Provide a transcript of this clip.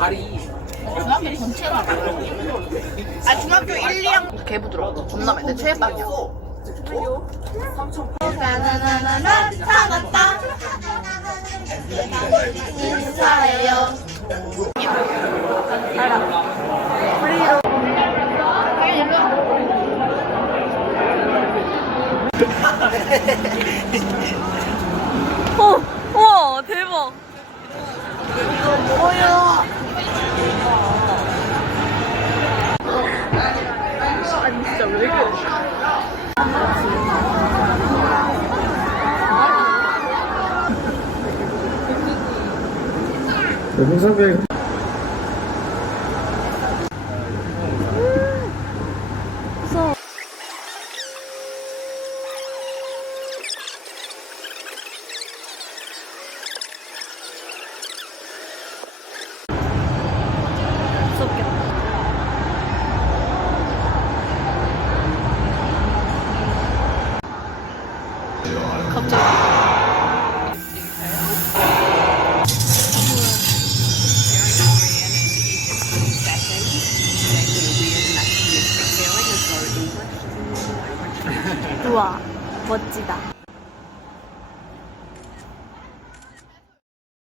중학교 전체가 아 중학교 1, 2학년 개부 들어 존나 많이 내 최애빵이야. 나나나나나 찾았다. 인사해요 홍삼백 우와, 멋지다.